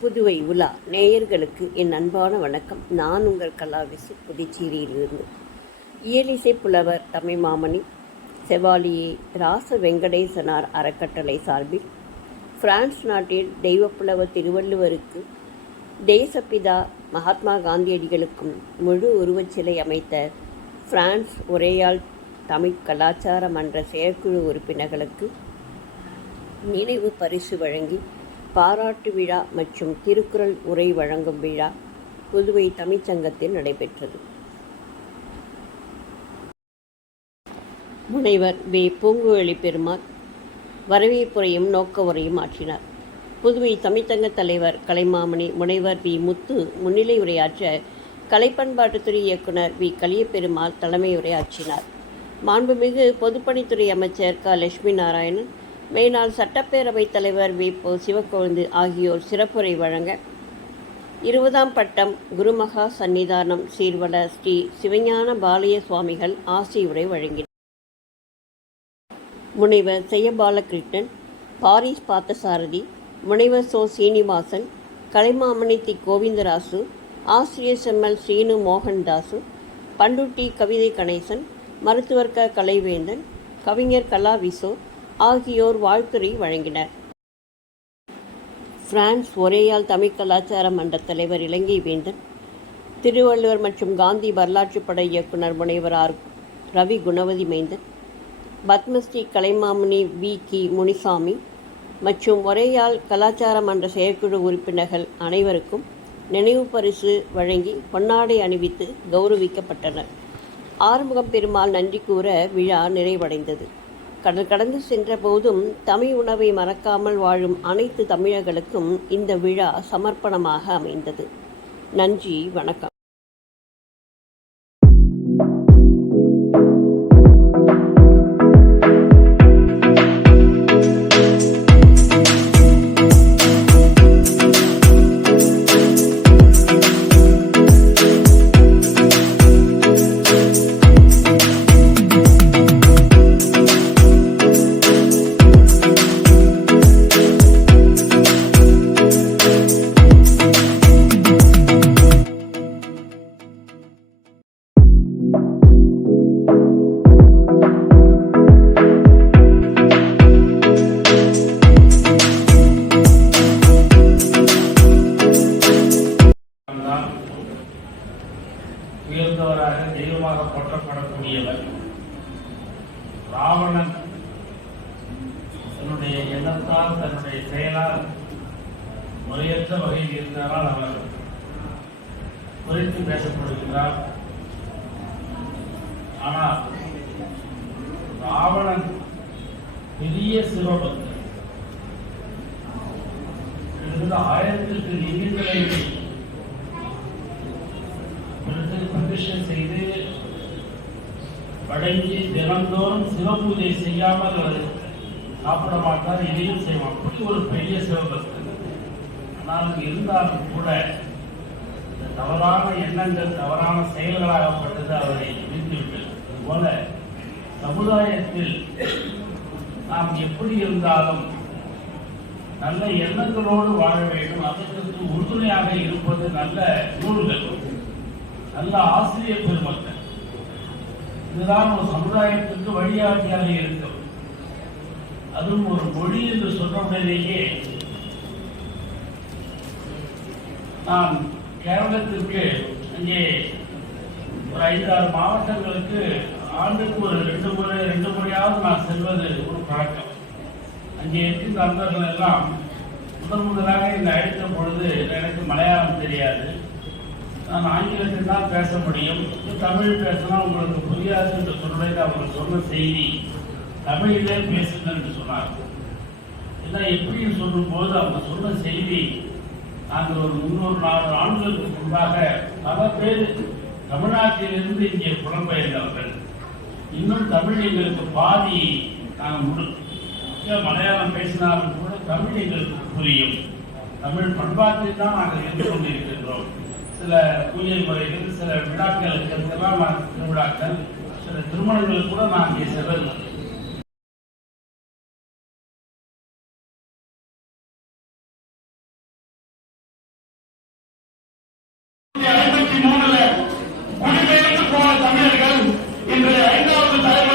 புதுவை உலா. நேயர்களுக்கு என் அன்பான வணக்கம். நான் உங்கள் கலாவிசு புதுச்சேரியிலிருந்து. இயலிசை புலவர் தமிழ் மாமணி செவாலியே ராச வெங்கடேசனார் அறக்கட்டளை சார்பில் பிரான்ஸ் நாட்டில் தெய்வப்புலவர் திருவள்ளுவருக்கு தேசப்பிதா மகாத்மா காந்தியடிகளுக்கும் முழு உருவச்சிலை அமைத்த பிரான்ஸ் உரையால் தமிழ் கலாச்சார மன்ற செயற்குழு உறுப்பினர்களுக்கு நினைவு பரிசு வழங்கி பாராட்டு விழா மற்றும் திருக்குறள் உரை வழங்கும் விழா புதுவை தமிழ்ச்சங்கத்தில் நடைபெற்றது. முனைவர் வே. பூங்குழலி பெருமாள் வரவேற்புரையும் நோக்க உரையும் ஆற்றினார். புதுவை தமிழ்த்தங்க தலைவர் கலைமாமணி முனைவர் வி. முத்து முன்னிலை உரையாற்ற கலைப்பண்பாட்டுத்துறை இயக்குனர் வி. கலியப்பெருமாள் தலைமை உரையாற்றினார். மாண்புமிகு பொதுப்பணித்துறை அமைச்சர் க. லட்சுமி நாராயணன் மேனாள் சட்டப்பேரவைத் தலைவர் வி. பொ. சிவக்கொழுந்து ஆகியோர் சிறப்புரை வழங்க இருபதாம் பட்டம் குருமகா சன்னிதானம் சீர்வல ஸ்ரீ சிவஞான பாலய சுவாமிகள் ஆசியுரை வழங்கினார். முனைவர் செய்யபாலகிருஷ்ணன் பாரிஸ் பார்த்தசாரதி முனைவர் சோ. சீனிவாசன் கலைமாமணி தி. கோவிந்தராசு ஆசிரியர் செம்மல் ஸ்ரீனு மோகன்தாசு பண்டுட்டி கவிதை கணேசன் மருத்துவர் க. கலைவேந்தன் கவிஞர் கலா விசோ ஆகியோர் வாழ்த்துரை வழங்கினர். பிரான்ஸ் ஒரேயால் தமிழ் கலாச்சார மன்ற தலைவர் இலங்கை வேந்தன் திருவள்ளுவர் மற்றும் காந்தி வரலாற்று பட இயக்குனர் முனைவர் ஆர். ரவி குணவதி மைந்தன் பத்மஸ்ரீ கலைமாமணி வி. கி. முனிசாமி மற்றும் ஒரேயால் கலாச்சார மன்ற செயற்குழு உறுப்பினர்கள் அனைவருக்கும் நினைவு பரிசு வழங்கி பொன்னாடை அணிவித்து கௌரவிக்கப்பட்டனர். ஆறுமுகம் பெருமாள் நன்றி கூற விழா நிறைவடைந்தது. கடல் கடந்து சென்ற போதும் தமிழ் உணவை மறக்காமல் வாழும் அனைத்து தமிழர்களுக்கும் இந்த விழா சமர்ப்பணமாக அமைந்தது. நன்றி வணக்கம். எண்ணத்தால் தன்னுடைய செயலால் முறையற்ற வகையில் இருந்தால் அவர் குறித்து பேசப்படுகிறார் ஆனால் ராவணன் பெரிய சிவபக்தர் ஆயிரத்திற்கு நிதிகளை பிரதிஷ்டம் செய்து வழங்கி தினந்தோறும் சிவபூஜை செய்யாமல் அவர் சாப்பிட மாட்டார் இதையும் செய்வோம் அப்படி ஒரு பெரிய சிவபக்தர் ஆனால் இருந்தாலும் கூட இந்த தவறான எண்ணங்கள் தவறான செயல்களாகப்பட்டது அவரை விதித்துவிட்டது அதுபோல சமுதாயத்தில் நாம் எப்படி இருந்தாலும் நல்ல எண்ணங்களோடு வாழ வேண்டும். அதற்கு உறுதுணையாக இருப்பது நல்ல நூல்கள் நல்ல ஆசிரியர் பெருமக்கள். இதுதான் ஒரு சமுதாயத்திற்கு வழிகாட்டியாக இருக்கும் அதுவும் ஒரு மொழி என்று சொன்ன உடனேயே நான் கேரளத்திற்கு அங்கே ஒரு ஐந்தாறு மாவட்டங்களுக்கு ஆண்டுக்கு ஒரு ரெண்டு முறை ரெண்டு முறையாவது நான் செல்வது ஒரு பழக்கம். அங்கே இருக்கின்ற நண்பர்கள் எல்லாம் முதன் முதலாக என்னை அழைத்த பொழுது எனக்கு மலையாளம் தெரியாது. நான் ஆங்கிலத்தில் தான் பேச முடியும். தமிழ் பேசினா உங்களுக்கு புரியாது என்று சொன்னதை அவங்க சொன்ன செய்தி. தமிழிலே பேசுங்கள் என்று சொன்னார் இதான் எப்படின்னு சொல்லும்போது அவங்க சொன்ன செய்தி நாங்கள் ஒரு முன்னூறு நாலு ஆண்டுகளுக்கு முன்பாக பல பேர் தமிழ்நாட்டிலிருந்து இங்கே புலம்பெயர்ந்தவர்கள். இன்னும் தமிழ் எங்களுக்கு பாதி நாங்கள் முழு மலையாளம் பேசினாலும் கூட தமிழ் எங்களுக்கு புரியும். தமிழ் பண்பாட்டில் தான் நாங்கள் இருந்து கொண்டிருக்கின்றோம். சில பூஜை முறைகள் சில விழாக்களுக்கு திருவிழாக்கள் சில திருமணங்களுக்கு கூட நான் இங்கே தமிழர்கள் இன்று ஐந்தாவது தலைவர்